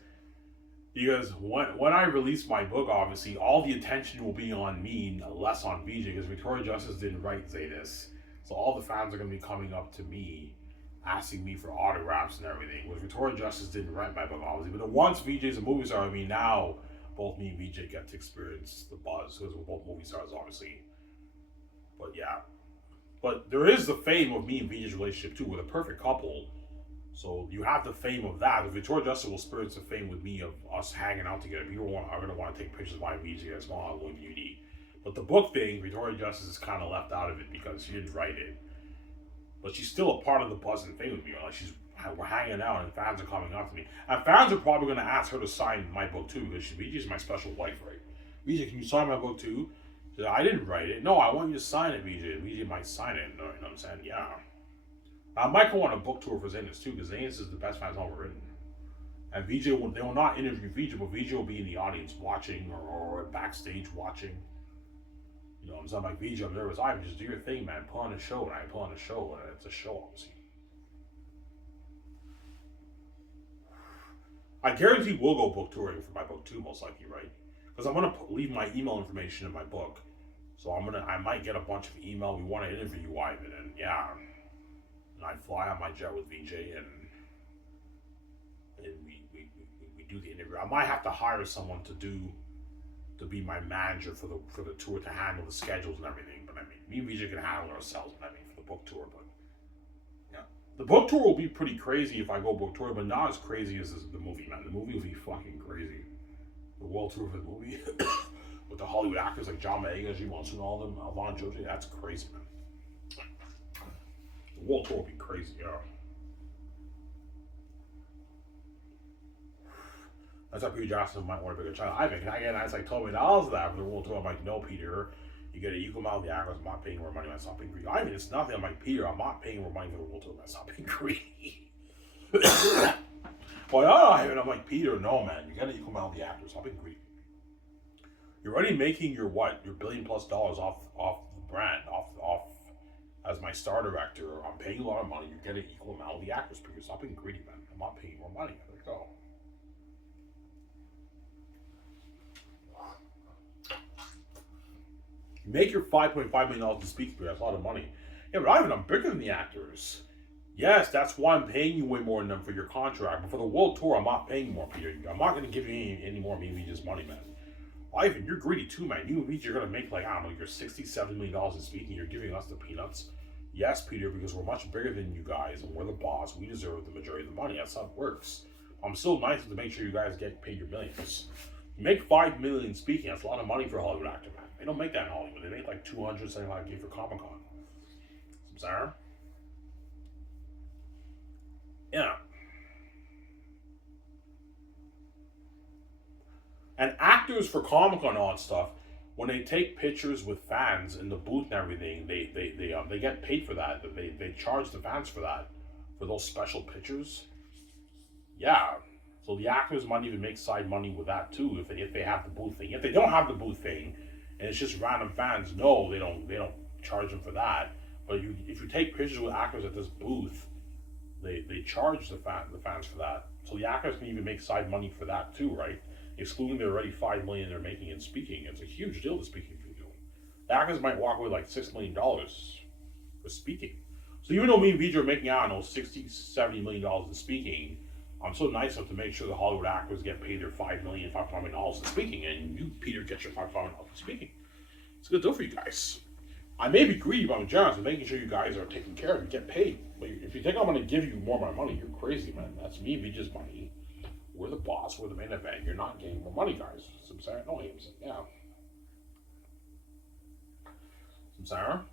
when I release my book, obviously, all the attention will be on me, less on VJ, because Victoria Justice didn't write Xanus. So all the fans are going to be coming up to me, asking me for autographs and everything. Which Victoria Justice didn't write my book, obviously. But once VJ's a movie star, I mean, now both me and VJ get to experience the buzz, because we're both movie stars, obviously. But yeah. But there is the fame of me and VJ's relationship, too. We're the perfect couple. So you have the fame of that. Victoria Justice will experience the fame with me of us hanging out together. People are going to want to take pictures of my VJ as well on One Beauty. But the book thing, Victoria Justice is kind of left out of it because she didn't write it. But she's still a part of the buzz and fame with me. Like, we're hanging out and fans are coming up to me. And fans are probably going to ask her to sign my book too, because VJ's my special wife, right? VJ, can you sign my book too? She said, I didn't write it. No, I want you to sign it, VJ. VJ might sign it. You know what I'm saying? Yeah. I might go on a book tour for Xanus too, because Xanus is the best fantasy novel written. And they will not interview VJ, but VJ will be in the audience watching or backstage watching. You know, I'm like, VJ, I'm nervous. I just do your thing, man. Put on a show, and I put on a show, and it's a show, obviously. I guarantee we'll go book touring for my book too, most likely, right? Because I'm gonna leave my email information in my book, so I might get a bunch of email. We want to interview you, Ivan, and yeah. I fly on my jet with VJ and we do the interview. I might have to hire someone to be my manager for the tour, to handle the schedules and everything. But I mean, me and VJ can handle ourselves. I mean, for the book tour. But yeah, The book tour will be pretty crazy if I go book tour, but not as crazy as the movie, man. The movie will be fucking crazy. The world tour of the movie with the Hollywood actors like John Boyega, G. Monsoon, all of them, Alvon Joji, that's crazy, man. The world tour will be crazy, yeah. That's why Peter Jackson might want a bigger channel. Can I get nice like $12 of that for the world tour? I'm like, no, Peter. You come out of the actors, I'm not paying more money, I'm not being greedy. It's nothing. I'm like, Peter, I'm not paying more money for the world tour, I'm not being greedy. Well, I'm like, Peter, no, man, you come out of the actors, stop being greedy. You're already making your $1 billion+ off the brand, off as my star director. I'm paying a lot of money. You're getting equal amount of the actors, Peter. Stop being greedy, man. I'm not paying more money. There you go. You make your $5.5 million to speak for. That's a lot of money. Yeah, but I'm bigger than the actors. Yes, that's why I'm paying you way more than them for your contract. But for the world tour, I'm not paying more, Peter. I'm not going to give you any more me just money, man. Ivan, you're greedy too, man. You mean you're going to make like, I don't know, your $60-70 million in speaking. You're giving us the peanuts. Yes, Peter, because we're much bigger than you guys and we're the boss. We deserve the majority of the money. That's how it works. I'm still nice to make sure you guys get paid your millions. You make $5 million speaking. That's a lot of money for a Hollywood actor, man. They don't make that in Hollywood. They make like $275K for Comic Con. Sorry? Yeah. And actors for Comic Con and all that stuff, when they take pictures with fans in the booth and everything, they get paid for that. They charge the fans for that, for those special pictures. Yeah. So the actors might even make side money with that too if they have the booth thing. If they don't have the booth thing, and it's just random fans, no, they don't charge them for that. But if you take pictures with actors at this booth, they charge the fans for that. So the actors can even make side money for that too, right? Excluding the already $5 million they're making in speaking. It's a huge deal to speaking for you. The actors might walk away like $6 million for speaking. So even though me and Vijay are making, I don't know, $60-70 million in speaking, I'm so nice enough to make sure the Hollywood actors get paid their $5 million in speaking, and you, Peter, get your $5 million in speaking. It's a good deal for you guys. I may be greedy, but I'm generous in making sure you guys are taken care of and get paid. But if you think I'm going to give you more of my money, you're crazy, man. That's me, Vijay's money. We're the boss. We're the main event. You're not getting more money, guys. Some Sarah, no names. Yeah. Some Sarah.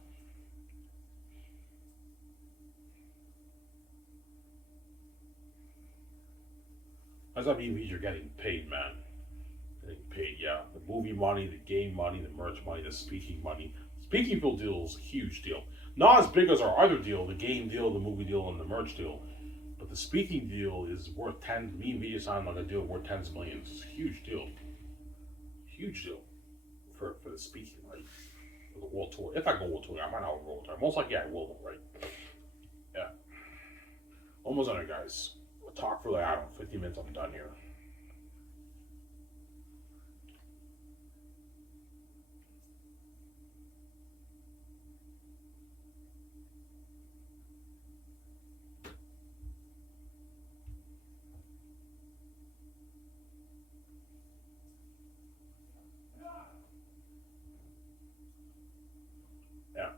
That's not mean you're getting paid, man. Getting paid, yeah. The movie money, the game money, the merch money, the speaking money. Speaking field deal is a huge deal. Not as big as our other deal, the game deal, the movie deal, and the merch deal. But the speaking deal is worth tens. Me and Vijay signed like a deal worth tens of millions. It's a huge deal. Huge deal for the speaking, right? For the world tour. If I go world tour, I might not go world tour. Most likely I will, right? Yeah. Almost done it, guys. I'll talk for like, I don't know, 50 minutes. I'm done here. Yeah.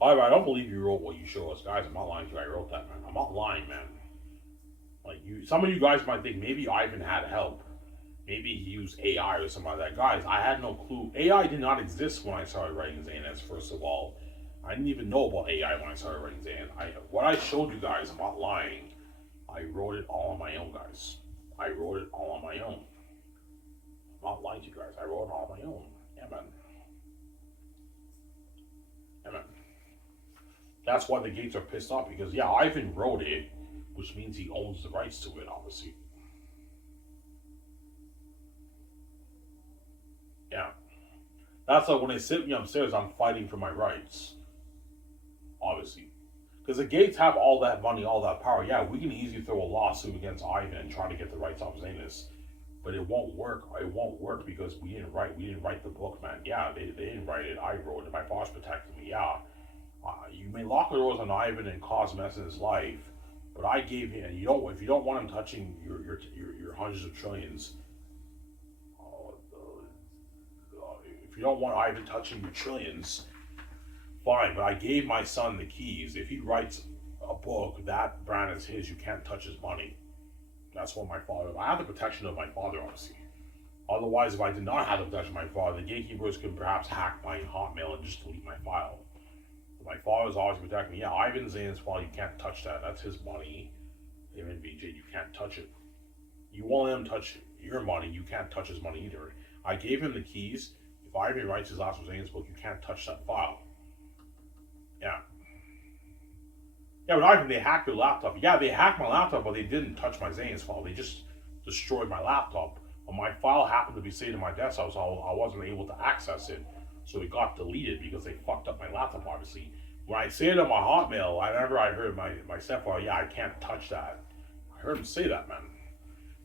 I don't believe you wrote what you show us, guys. I'm not lying to you. I wrote that, man. I'm not lying, man. Like some of you guys might think maybe Ivan had help. Maybe he used AI or something like that. Guys, I had no clue. AI did not exist when I started writing Xanus, first of all. I didn't even know about AI when I started writing Xanus. What I showed you guys, I'm not lying. I wrote it all on my own, guys. I wrote it all on my own. I'm not lying to you guys. I wrote it all on my own. Yeah, man. Yeah, man. That's why the Gates are pissed off because, yeah, Ivan wrote it, which means he owns the rights to it, obviously. Yeah. That's like when they sit me upstairs, I'm fighting for my rights. Obviously. Because the Gates have all that money, all that power. Yeah, we can easily throw a lawsuit against Ivan and try to get the rights off Xanus. But it won't work. It won't work because we didn't write the book, man. Yeah, they didn't write it. I wrote it. My boss protected me. Yeah. You may lock the doors on Ivan and cause mess in his life, but I gave him. And if you don't want him touching your hundreds of trillions, if you don't want Ivan touching your trillions, fine. But I gave my son the keys. If he writes a book, that brand is his. You can't touch his money. That's what my father. I have the protection of my father, obviously. Otherwise, if I did not have the protection of my father, the gatekeepers could perhaps hack my Hotmail and just delete my file. My father's always protecting me. Yeah, Ivan Zane's file, you can't touch that. That's his money. Him and VJ, you can't touch it. You won't let him touch your money, you can't touch his money either. I gave him the keys. If Ivan writes his last Zane's book, you can't touch that file. Yeah. Yeah, but Ivan, they hacked your laptop. Yeah, they hacked my laptop, but they didn't touch my Zane's file. They just destroyed my laptop. But my file happened to be saved in my desktop, so I wasn't able to access it. So it got deleted because they fucked up my laptop, obviously. When I say it on my Hotmail, I heard my stepfather, yeah, I can't touch that. I heard him say that, man.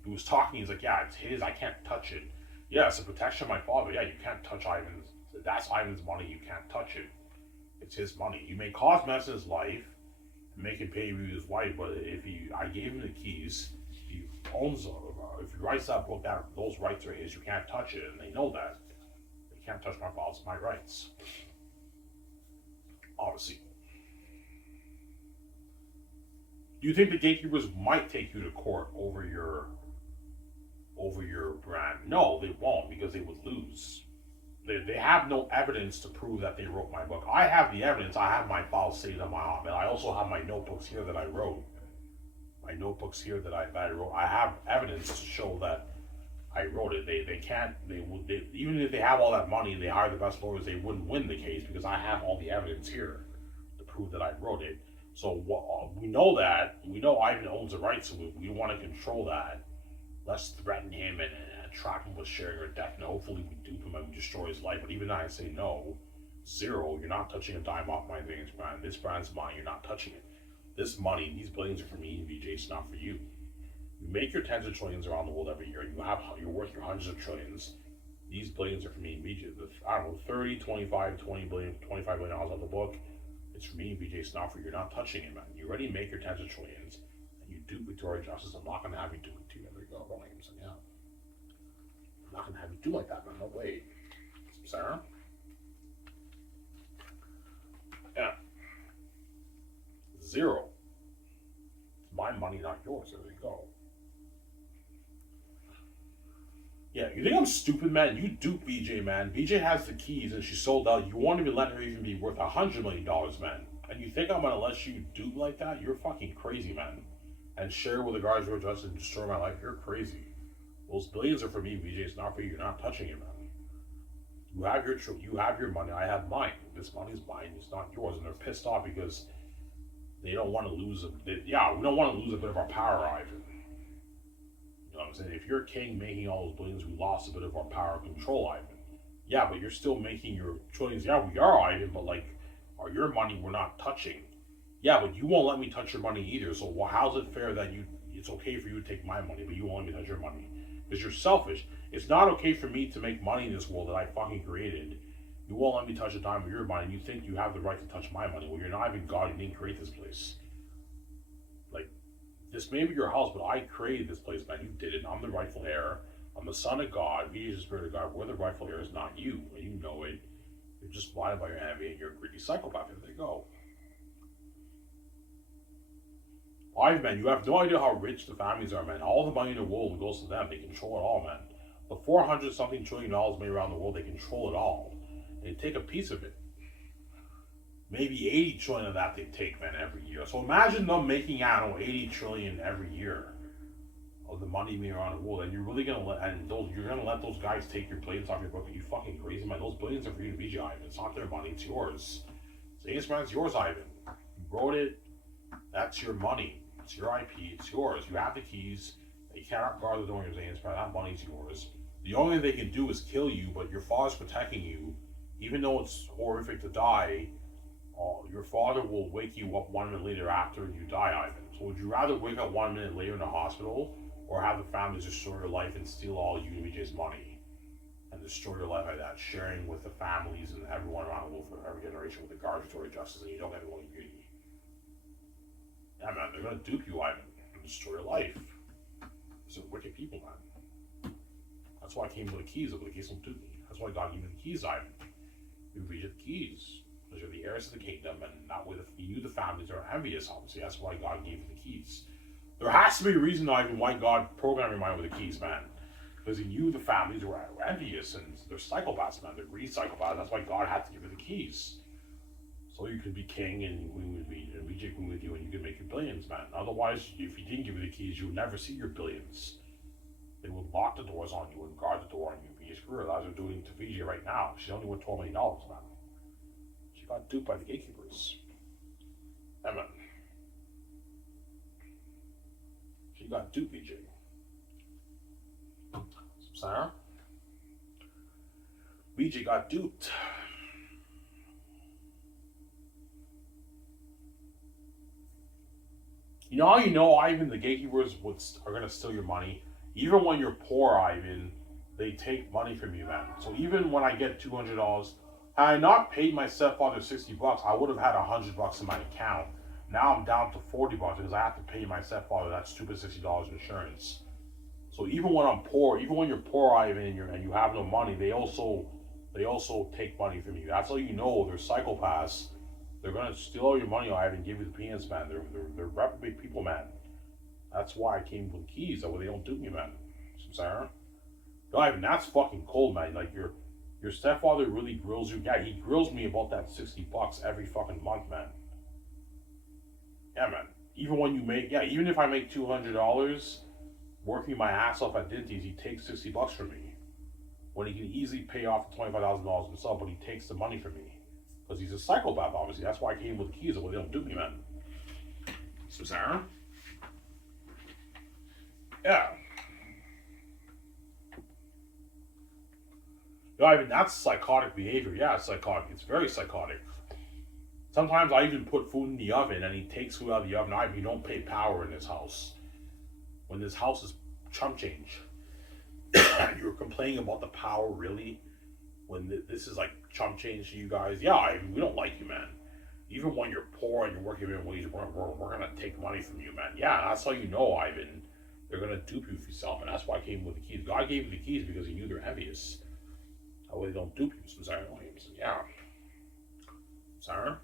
He was talking, he's like, yeah, it's his, I can't touch it. Yeah, it's a protection of my father. Yeah, you can't touch Ivan's. That's Ivan's money, you can't touch it. It's his money. You may cause mess in his life, and make him pay you his wife, but I gave him the keys, he owns, if he writes that book, those rights are his, you can't touch it, and they know that. Can't touch my files, my rights. Obviously. Do you think the gatekeepers might take you to court over your brand? No, they won't because they would lose. They have no evidence to prove that they wrote my book. I have the evidence. I have my files saved on my Hotmail. I also have my notebooks here that I wrote. My notebooks here that I wrote. I have evidence to show that I wrote it. They can't. Even if they have all that money and they hire the best lawyers, they wouldn't win the case because I have all the evidence here to prove that I wrote it. So we know that. We know Ivan owns the rights, so we want to control that. Let's threaten him and trap him with sharing our death. And hopefully we dupe him and we destroy his life. But even I say no, zero. You're not touching a dime off my Xanus brand. This brand's mine. You're not touching it. This money, these billions are for me and VJ. It's not for you. You make your tens of trillions around the world every year. You're worth your hundreds of trillions. These billions are for me and VJ. I don't know, 30, 25, 20 billion, $25 billion out the book. It's for me and VJ. It's not for you. You're not touching it, man. You already make your tens of trillions. And you do Victoria Justice. I'm not going to have you do it to you. There you go. Wrong names. Yeah. I'm not going to have you do like that, man. No way. Sarah? Yeah. Zero. It's my money, not yours. There you go. Yeah, you think I'm stupid, man? You dupe VJ, man. VJ has the keys and she sold out. You won't even let her even be worth $100 million, man. And you think I'm gonna let you dupe like that? You're fucking crazy, man. And share with the guards who are just and destroy my life. You're crazy. Those billions are for me, VJ. It's not for you. You're not touching it, man. You have your money. I have mine. This money's mine. It's not yours. And they're pissed off because they don't want to lose we don't want to lose a bit of our power, Ivan. You know what I'm saying? If you're king making all those billions, we lost a bit of our power and control, Ivan. Yeah, but you're still making your trillions. Yeah, we are, Ivan, but your money we're not touching. Yeah, but you won't let me touch your money either. So how's it fair that it's okay for you to take my money, but you won't let me touch your money? Because you're selfish. It's not okay for me to make money in this world that I fucking created. You won't let me touch a dime of your money. You think you have the right to touch my money. Well, you're not even God. You didn't create this place. This may be your house, but I created this place, man. You did it. I'm the rightful heir. I'm the son of God. He is the spirit of God. We're the rightful heirs, not you. And you know it. You're just blinded by your envy and you're a greedy psychopath. There you go. Man, you have no idea how rich the families are, man. All the money in the world goes to them. They control it all, man. The 400 something $trillion made around the world, they control it all. They take a piece of it. Maybe 80 trillion of that they take, man, every year. So imagine them making, 80 trillion every year. of the money being around the world, and you're really gonna you're gonna let those guys take your billions off your book? Are you fucking crazy, man? Those billions are for you to be, Ivan. It's not their money, it's yours. Xanus, man, it's yours, Ivan. You wrote it. That's your money. It's your IP. It's yours. You have the keys. You cannot guard the door in your Xanus, man. That money's yours. The only thing they can do is kill you, but your father's protecting you. Even though it's horrific to die, your father will wake you up 1 minute later after you die, Ivan. So would you rather wake up 1 minute later in the hospital, or have the family destroy your life and steal all you and BJ's money, and destroy your life like that, sharing with the families and everyone around the world for every generation with the guardatory justice, and you don't get one beauty? Yeah, man, they're gonna dupe you, Ivan, and destroy your life. These are wicked people, man. That's why I came with the keys, but the keys don't dupe me. That's why God gave me the keys, Ivan. You read the keys. Because you're the heirs of the kingdom, and not with you, the families are envious, obviously. That's why God gave you the keys. There has to be a reason, Ivan, why God programmed your mind with the keys, man. Because he knew the families were envious, and they're psychopaths, man. They're greedy psychopaths. That's why God had to give you the keys. So you could be king, and Queen would be, and BJ Queen with you, and you could make your billions, man. Otherwise, if he didn't give you the keys, you would never see your billions. They would lock the doors on you and guard the door on you. BJ's career, as they're doing to BJ right now. She only won $12 million, man. She got duped by the gatekeepers. Emma. She got duped, BJ. Sarah? BJ got duped. You know how you know, Ivan, the gatekeepers are going to steal your money? Even when you're poor, Ivan, they take money from you, man. So even when I get $200, had I not paid my stepfather $60, I would have had $100 in my account. Now I'm down to $40 because I have to pay my stepfather that stupid $60 insurance. So even when I'm poor, even when you're poor, Ivan, and you have no money, they also take money from you. That's how you know they're psychopaths. They're gonna steal all your money, Ivan, and give you the peanuts, man. They're reprobate people, man. That's why I came with keys. That way they don't do me, man. Sarah? No, Ivan, that's fucking cold, man. Like your stepfather really grills you. Yeah, he grills me about that $60 every fucking month, man. Yeah, man. Even when you make, even if I make $200 working my ass off at Dinty's, he takes $60 from me. When he can easily pay off the $25,000 himself, but he takes the money from me. Because he's a psychopath, obviously. That's why I came with the keys. That way they don't do me, man. So, Sarah? Yeah. No, I mean, that's psychotic behavior. Yeah, it's psychotic. It's very psychotic. Sometimes I even put food in the oven and he takes food out of the oven. I mean, you don't pay power in this house. When this house is chump change. You're complaining about the power, really? When this is like chump change to you guys? Yeah, I mean, we don't like you, man. Even when you're poor and you're working minimum wage, we're going to take money from you, man. Yeah, that's how you know, Ivan. They're going to dupe you for yourself, and that's why I came with the keys. God gave you the keys because he knew they're envious. That way they don't dupe you. So sorry, yeah. Sarah?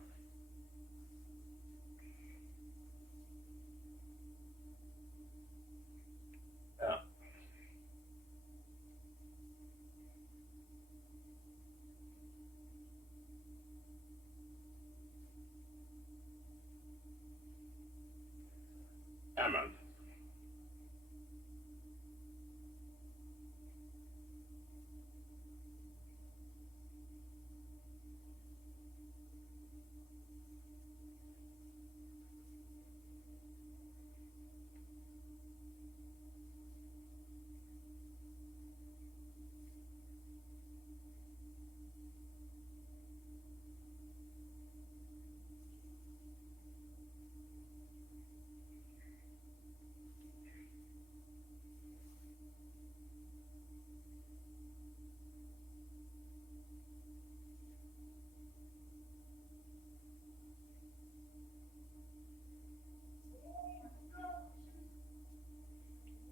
Yeah. Yeah, man.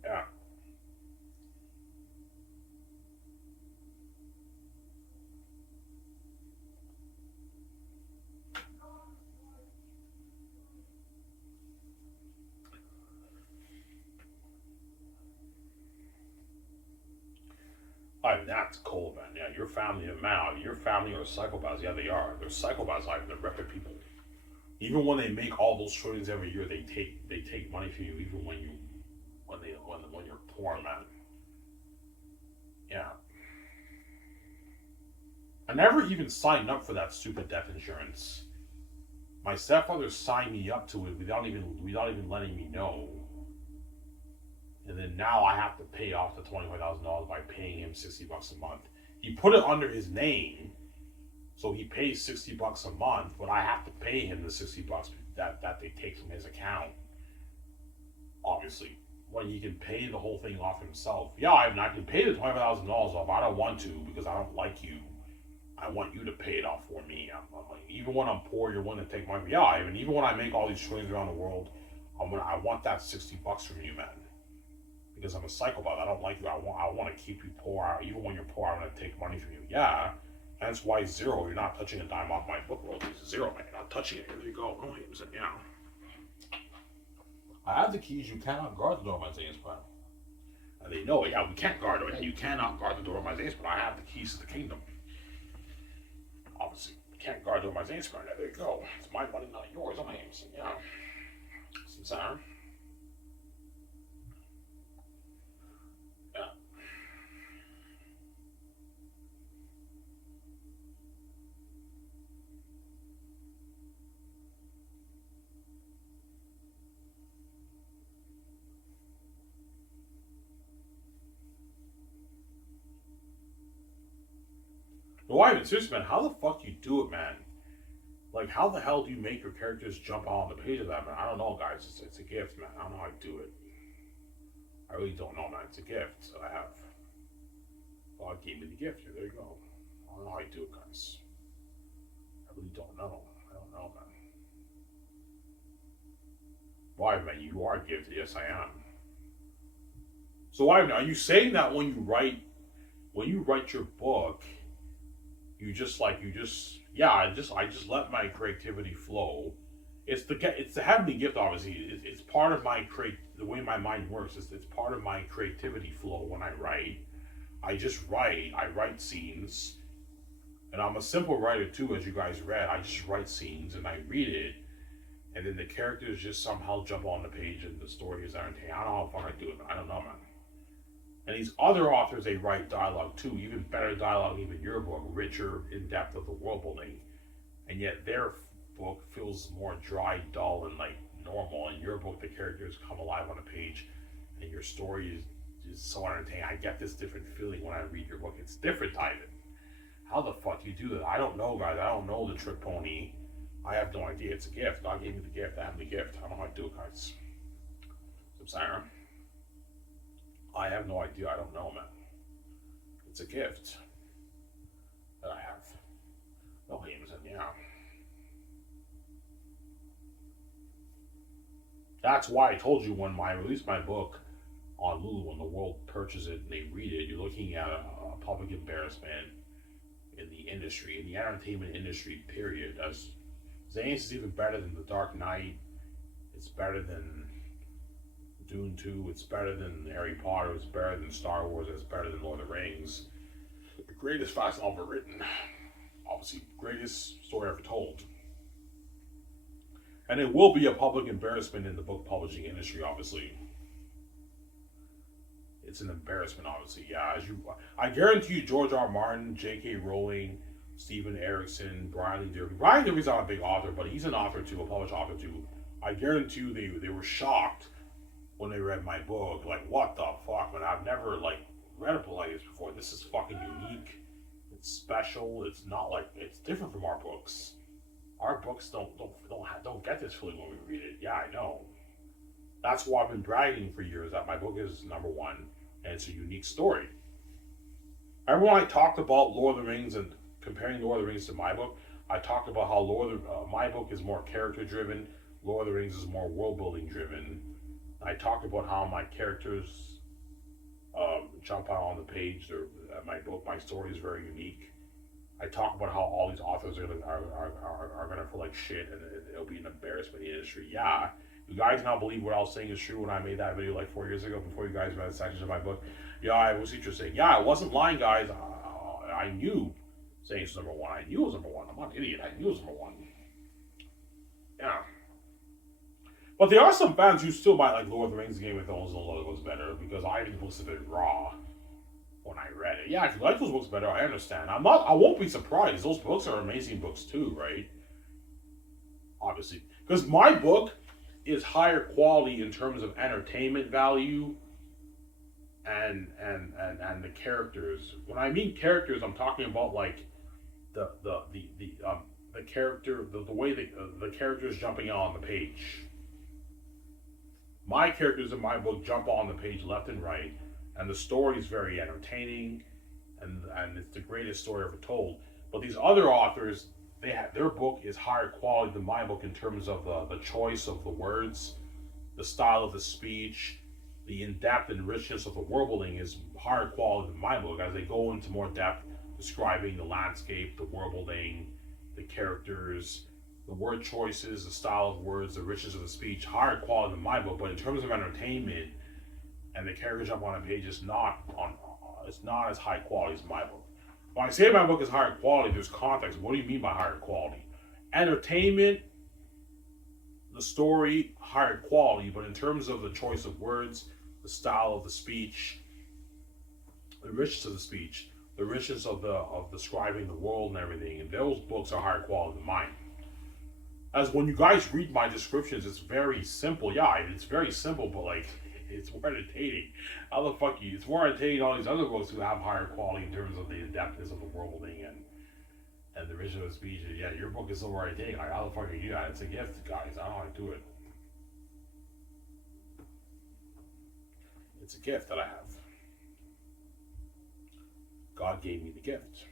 Yeah. I mean, that's cold, man. Yeah, your family, man, your family are psychopaths. Yeah, they are. They're psychopaths, Ivan. They're reprobate people. Even when they make all those trillions every year, they take money from you. Even when you when you're poor, man. Yeah. I never even signed up for that stupid death insurance. My stepfather signed me up to it without even letting me know. And then now I have to pay off the $25,000 by paying him $60 a month. He put it under his name, so he pays $60 a month, but I have to pay him the $60 that they take from his account. Obviously, when he can pay the whole thing off himself. Yeah, I can pay the $25,000 off. I don't want to because I don't like you. I want you to pay it off for me. I'm like, even when I'm poor, you're willing to take my. Yeah, I mean, even when I make all these trillions around the world, I want that $60 from you, man. Because I'm a psychopath. I don't like you. I want to keep you poor. Even when you're poor, I want to take money from you. Yeah. That's why zero. You're not touching a dime off my book royalties. Zero, man. You're not touching it. Here you go. No, he said, yeah. I have the keys. You cannot guard the door of my Xanus plan. And they know, yeah, we can't guard it. You cannot guard the door of my Xanus plan. I have the keys to the kingdom. Obviously, you can't guard the door of my Xanus plan. There you go. It's my money, not yours. I'm Jameson. Yeah. Sincere. Why even seriously, man? How the fuck do you do it, man? Like, how the hell do you make your characters jump out on the page of that, man? I don't know, guys. It's a gift, man. I don't know how to do it. I really don't know, man. It's a gift that I have. God gave me the gift. Here, there you go. I don't know how to do it, guys. I really don't know. I don't know, man. Why, man? You are gifted. Yes, I am. So why are you saying that when you write your book? I just let my creativity flow. It's the heavenly gift, obviously. It's part of my the way my mind works. It's part of my creativity flow when I write. I write scenes, and I'm a simple writer too, as you guys read. I just write scenes and I read it, and then the characters just somehow jump on the page and the story is entertaining. I don't know how far I do it, but I don't know, man. And these other authors, they write dialogue too, even better dialogue, even your book, richer in depth of the world building. And yet their book feels more dry, dull, and like normal. In your book, the characters come alive on a page, and your story is so entertaining. I get this different feeling when I read your book. It's different, Ivan. How the fuck do you do that? I don't know, guys. I don't know the trick pony. I have no idea. It's a gift. God gave me the gift. I have the gift. I don't know how to do it, guys. I'm sorry. I have no idea. I don't know, man. It's a gift that I have. No, Jameson, yeah. That's why I told you when I released my book on Lulu, when the world purchases it and they read it, you're looking at a public embarrassment in the industry, in the entertainment industry, period. As Xanus is even better than The Dark Knight. It's better than Dune 2, it's better than Harry Potter, it's better than Star Wars, it's better than Lord of the Rings. The greatest fast novel ever written. Obviously, greatest story ever told. And it will be a public embarrassment in the book publishing industry, obviously. It's an embarrassment, obviously. Yeah, I guarantee you, George R. Martin, J.K. Rowling, Stephen Erickson, Brian Lee Derby. Brian Derby's not a big author, but he's an author too, a published author too. I guarantee you they were shocked when they read my book. Like, what the fuck, man? I've never, read a book like this before. This is fucking unique. It's special. It's not it's different from our books. Our books don't get this feeling when we read it. Yeah, I know. That's why I've been bragging for years that my book is number one, and it's a unique story. Remember when I talked about Lord of the Rings and comparing Lord of the Rings to my book? I talked about how my book is more character driven, Lord of the Rings is more world building driven. I talked about how my characters jump out on the page. My book, my story is very unique. I talk about how all these authors are gonna feel like shit, and it'll be an embarrassment in the industry. Yeah, you guys now believe what I was saying is true when I made that video 4 years ago before you guys read the sections of my book. Yeah, I was interesting. Yeah, I wasn't lying, guys. I knew saying it's number one. I knew it was number one. I'm not an idiot. I knew it was number one. Yeah. But there are some fans who still might like Lord of the Rings, Game of Thrones, and all those better because I think the books a bit raw when I read it. Yeah, if you like those books better, I understand. I won't be surprised. Those books are amazing books too, right? Obviously, because my book is higher quality in terms of entertainment value and the characters. When I mean characters, I'm talking about like the character, the way the characters jumping on the page. My characters in my book jump on the page left and right, and the story is very entertaining, and it's the greatest story ever told. But these other authors, their book is higher quality than my book in terms of the choice of the words, the style of the speech, the in-depth and richness of the world building is higher quality than my book as they go into more depth describing the landscape, the world building, the characters, the word choices, the style of words, the richness of the speech, higher quality than my book. But in terms of entertainment and the characters jump on a page, it's not as high quality as my book. When I say my book is higher quality, there's context. What do you mean by higher quality? Entertainment, the story, higher quality, but in terms of the choice of words, the style of the speech, the richness of the speech, the richness of describing the world and everything, and those books are higher quality than mine. As when you guys read my descriptions, it's very simple. Yeah, it's very simple, but like it's more entertaining. How the fuck you? It's more entertaining than all these other books who have higher quality in terms of the in-depthness of the world building and the richness of the speech. Yeah, your book is so more entertaining. Like how the fuck are you? It's a gift, guys. I don't know how to do it. It's a gift that I have. God gave me the gift.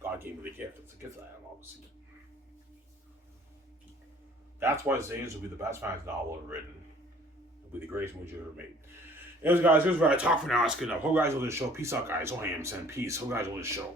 God gave me the gift. It's a gift that I have, obviously. That's why Xanus will be the best fantasy novel ever written. It'll be the greatest movie ever made. Anyways, guys, here's where I talk for now. That's good enough. Hope you guys will this show. Peace out, guys. Oh, I am send peace. Hope you guys will this show.